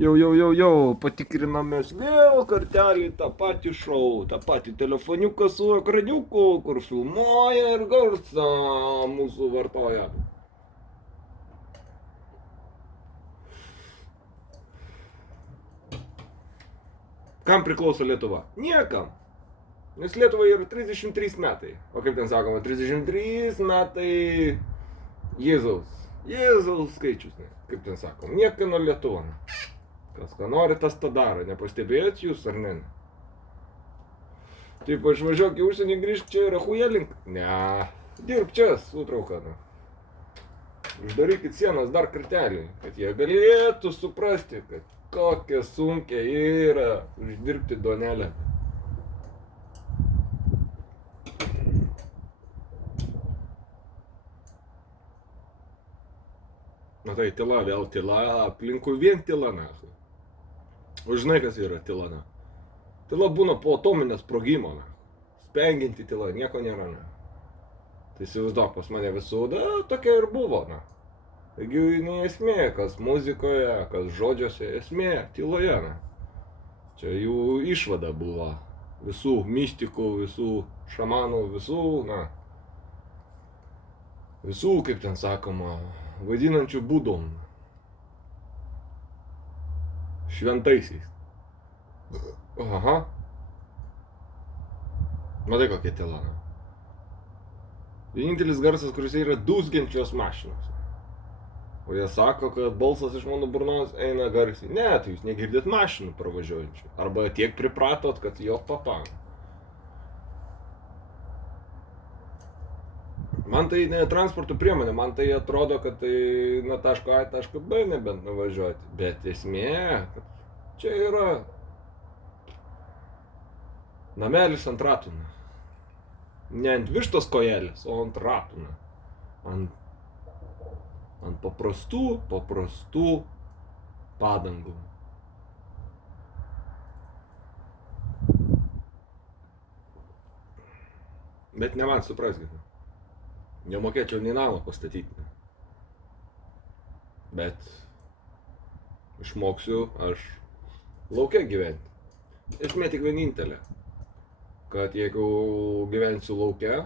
Jau, patikrinamės vėl kartelį tą patį šou, tą patį telefoniuką su ekraniuku, kur filmuoja ir garsą mūsų vartoja. Kam priklauso Lietuva? Niekam. Nes Lietuvai yra 33 metai. O kaip ten sakoma, 33 metai Jėzaus skaičius, ne? Kaip ten sakoma, niekino Lietuva. Kas ką nori, tas tą daro. Nepastebėjot jūs ar ne? Taip, išvažiuok į užsienį, grįžk čia ir achujelink. Ne, dirb čia, sutrauka. Uždarykit sienas dar kartelį, kad jie galėtų suprasti, kad kokia sunkia yra uždirbti duonelę. Na tai tyla, vėl tyla, aplinkui vien tyla, na. O žinai, kas yra tyla, na? Tyla būna po atominio sprogimo, na. Spengianti tyla, nieko nėra, na. Tai įsivaizduok, pas mane visada tokia ir buvo, na. Taigi ne esmė, kas muzikoje, kas žodžiuose, esmė tyloje, na. Čia jų išvada buvo. Visų mistikų, visų šamanų, visų, na. Visų, kaip ten sakoma, vadinančių būdom. Šventaisiais. Aha. Matai kokia tyla, na. Vienintelis garsas, kuris yra dūzgiančios mašinos. O jie sako, kad balsas iš mano burnos eina garsiai. Ne, tai jūs negirdėt mašinų pravažiuojančių. Arba tiek pripratot, kad jo papang. Man tai ne transporto priemonė, man tai atrodo, kad tai nuo taško A į tašką B nebent nuvažiuoti. Bet esmė, kad čia yra namelis ant ratų. Ne ant vištos kojelės, o ant ratų. Ant paprastų padangų. Bet ne man, supraskite. Nemokėčiau nei namą pastatyti. Bet išmoksiu aš lauke gyventi. Esmė tik vienintelė, kad jeigu gyvensiu lauke,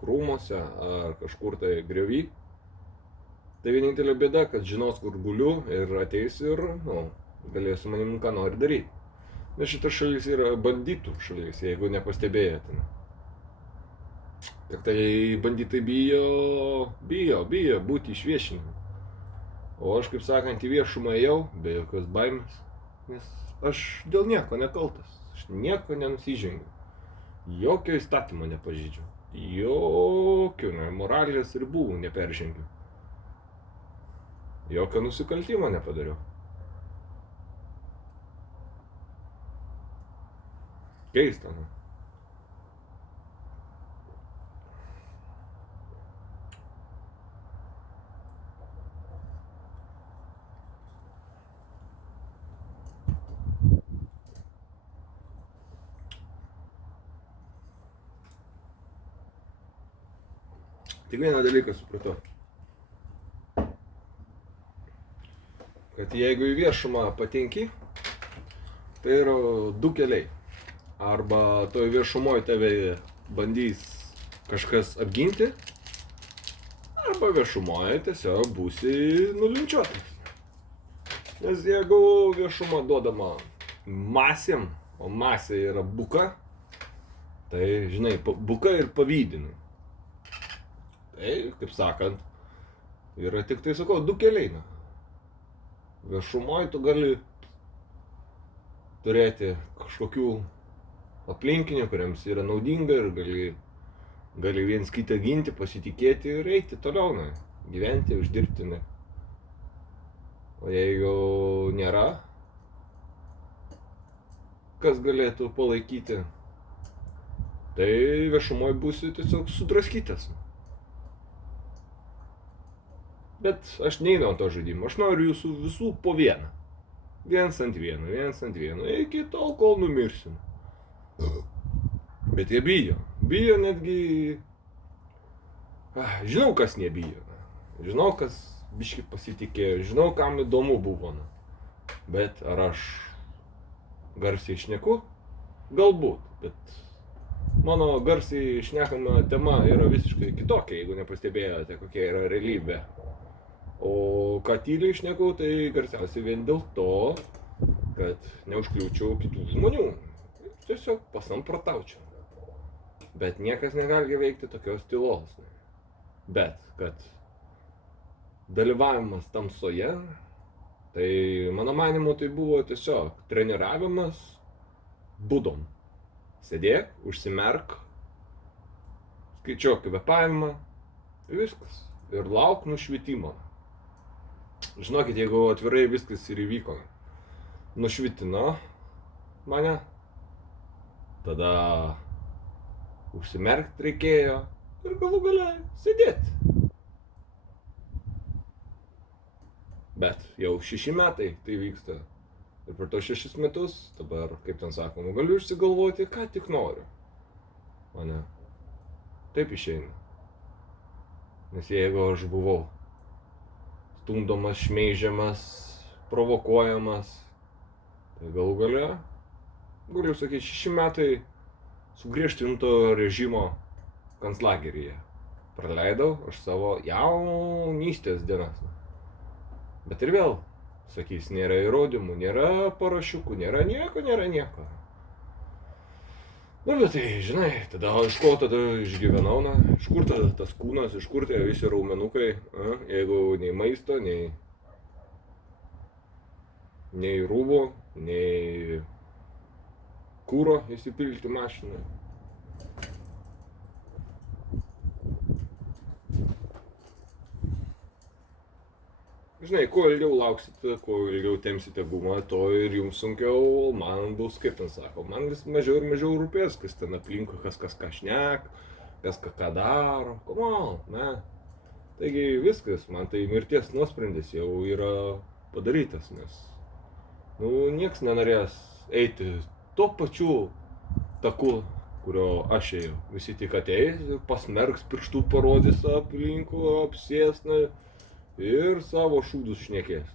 krūmuose ar kažkur tai griovy, tai vienintelė bėda, kad žinos, kur guliu ir ateis ir, galės su manim ką nori daryti. Nes šita šalis yra banditų šalis, jeigu nepastebėjote. Tik tai banditai bijo būti išviešinami. O aš, kaip sakant, į viešumą ėjau, be jokios baimės, nes aš dėl nieko nekaltas, aš nieko nenusižengiu, jokio įstatymo nepažydžiau, jokio moralės ribų neperžengiu, jokio nusikaltimo nepadariau. Keista, na. Tik vieną dalyką supratau, kad jeigu į viešumą patenki, tai yra du keliai. Arba toj viešumoje tave bandys kažkas apginti, arba viešumoje tiesiog būsi nulinčiuotas. Nes jeigu viešuma duodama masėm, o masė yra buka, tai, žinai, buka ir pavydini. Tai, kaip sakant, yra tik tai, sakau, du keliai. Viešumoje tu gali turėti kažkokių aplinkinių, kuriems yra naudinga ir gali viens kitą ginti, pasitikėti ir eiti toliau, gyventi, uždirbti. O jeigu nėra, kas galėtų palaikyti, tai viešumoje būsi tiesiog sudraskytas. Bet aš neinu ant to žaidimo, aš noriu jūsų visų po vieną. Viens ant vieno, iki tol, kol numirsim. Bet jie bijo netgi... Žinau, kas nebijo. Žinau, kas biškį pasitikėjo, žinau, kam įdomu buvo. Bet ar aš garsiai šneku? Galbūt, bet mano garsiai šnekama tema yra visiškai kitokia, jeigu nepastebėjote, kokia yra realybė. O ką tyliai šneku, tai garsiausiai vien dėl to, kad neužkliūčiau kitų žmonių. Tiesiog pasamprotaučiau. Bet niekas negali veikti tokios tylos. Bet, kad dalyvavimas tamsoje, tai mano manimu tai buvo tiesiog treniravimas budom. Sėdėk, užsimerk, skaičiuok kvėpavimą ir viskas. Ir lauk nušvitimo. Žinokit, jeigu atvirai viskas ir įvyko, nušvitino mane, tada užsimerkt reikėjo ir galų gale sėdėti. Bet jau 6 metai tai vyksta. Ir per tos 6 metus, dabar, kaip ten sakoma, galiu išsigalvoti, ką tik noriu. Mane. Taip išeina. Nes jeigu aš buvau stumdomas, šmeižiamas, provokuojamas, tai galų gale, galiu sakyti, 6 metai sugriežtinto režimo konclageryje. Praleidau aš savo jaunystės dienas. Bet ir vėl, sakys, nėra įrodymų, nėra parašiukų, nėra nieko. Nu, bet tai, žinai, tada iš ko tada išgyvenau, iš kur tada tas kūnas, iš kur tie visi raumenukai, jeigu nei maisto, nei rūbų, nei kūro įsipilti mašinai. Žinai, kuo ilgiau lauksite, kuo ilgiau tempsite gumą, to ir jums sunkiau, man bus, kaip ten sako, man vis mažiau ir mažiau rūpės, kas ten aplinkui, kas ką šnek, kas ką daro, come on, ne. Taigi viskas, man tai mirties nuosprendis jau yra padarytas, nes, nieks nenorės eiti tuo pačiu taku, kurio aš ėjau. Visi tik ateis, pasmerks, pirštų parodys aplinkų, apsės, ir savo šūdus šnekės.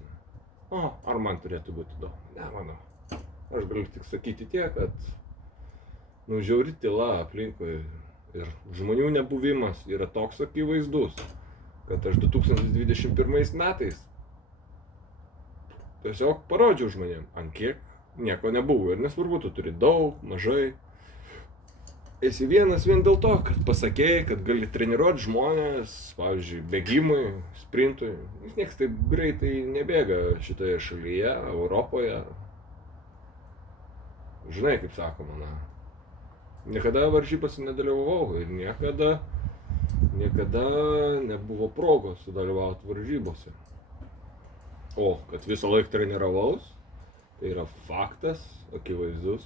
Ar man turėtų būti įdomu? Ne, manau. Aš galiu tik sakyti tiek, kad žiauri tyla aplinkui ir žmonių nebuvimas yra toks akivaizdus, kad aš 2021 metais tiesiog parodžiau žmonėm, ant kiek nieko nebuvo. Ir nesvarbu, tu turi daug, mažai. Esi vienas vien dėl to, kad pasakėjai, kad gali treniruoti žmonės, pavyzdžiui, bėgimui, sprintui. Niekas taip greitai nebėga šitoje šalyje, Europoje. Žinai, kaip sakoma, niekada varžybose nedalyvavau ir niekada nebuvo progos sudalyvauti varžybose. O, kad visą laiką treniravaus, tai yra faktas, akivaizdus.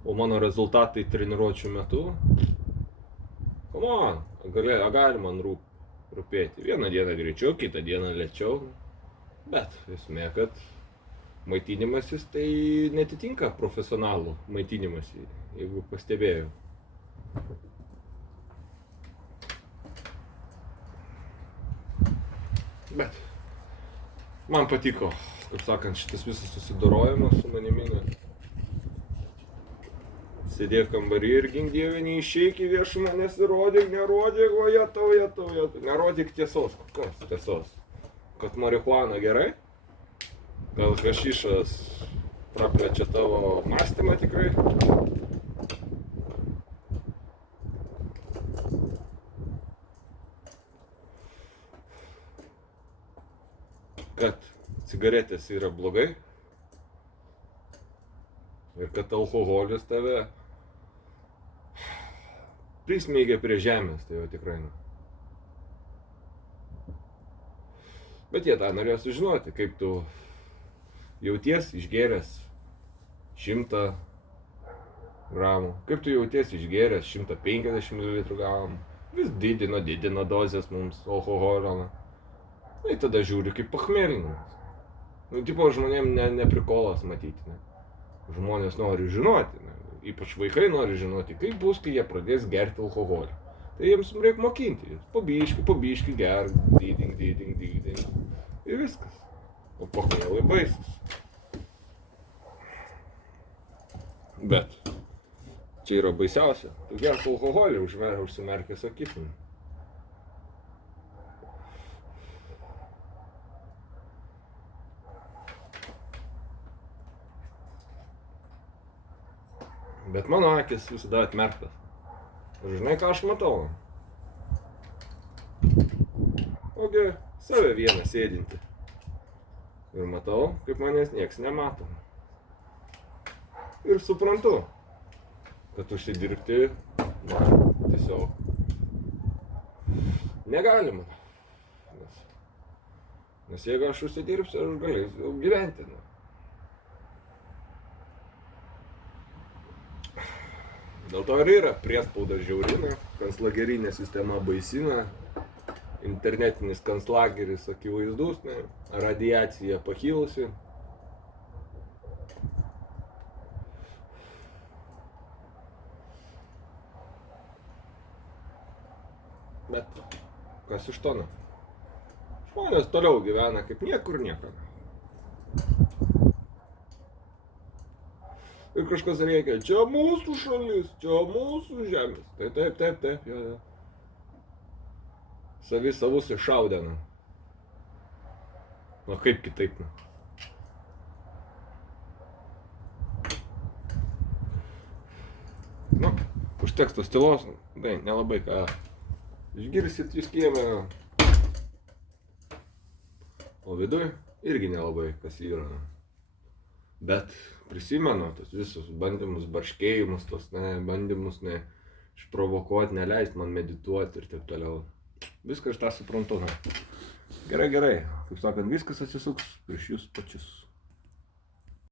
O mano rezultatai treniruočių metu, come on, gali man rūpėti. Vieną dieną greičiau, kitą dieną lėčiau. Bet esmė, kad maitinimasis tai netitinka profesionalų maitinimasi, jeigu pastebėjau. Bet man patiko, kaip sakant, šitas visas susidorojimas su manimi. Sėdėk kambarį ir gink Dieve, neišeik į viešumą, nesirodyk, nerodyk, o jetau. Nerodyk tiesos. Kokios tiesos? Kad marihuana gerai? Gal hašišas praplečia tavo mąstymą tikrai? Kad cigaretės yra blogai? Ir kad alkoholis tave prismeigia prie žemės, tai jau tikrai. Bet jie tą norėjo sužinoti, kaip tu jauties išgėręs 100 gramų, kaip tu jauties išgėręs 150 ml gramų. Vis didino dozes mums alkoholio. Tai tada žiūri kaip pachmelinas. Tipo žmonėm neprikolas matyti. Žmonės nori žinoti, ypač vaikai nori žinoti, kaip bus, kai jie pradės gerti alkoholį. Tai jiems reikia mokinti, po biškį gerti, dyding. Ir viskas. O pachmielai baisus. Bet čia yra baisiausia. Tu gerk alkoholį, užsimerkęs akis. Bet mano akis visada atmerktas. Ir žinai, ką aš matau? Ogi, save vieną sėdinti. Ir matau, kaip manęs nieks nemato. Ir suprantu, kad užsidirbti, tiesiog negalima. Nes jeigu aš užsidirbsiu, aš galėsiu gyventi. Dėl to ir yra priespauda žiaurina, kanclagerinė sistema baisina, internetinis kanclageris akivaizdus, radiacija pakilusi. Bet kas iš to? Žmonės toliau gyvena kaip niekur nieko. Ir kažkas reikia, čia mūsų šalis, čia mūsų žemės. Taip, jo. Savi savus iššaudė. O kaip kitaip? Užteks tos tylos, tai nelabai ką išgirsit jūs kieme. O viduj irgi nelabai kas yra. Bet prisimenu tos visus bandymus, barškėjimus, tos bandymus išprovokuoti, neleist man medituoti ir taip toliau. Viską aš tą suprantu. Gerai. Kaip sakant, viskas atsisuks prieš jūs pačius.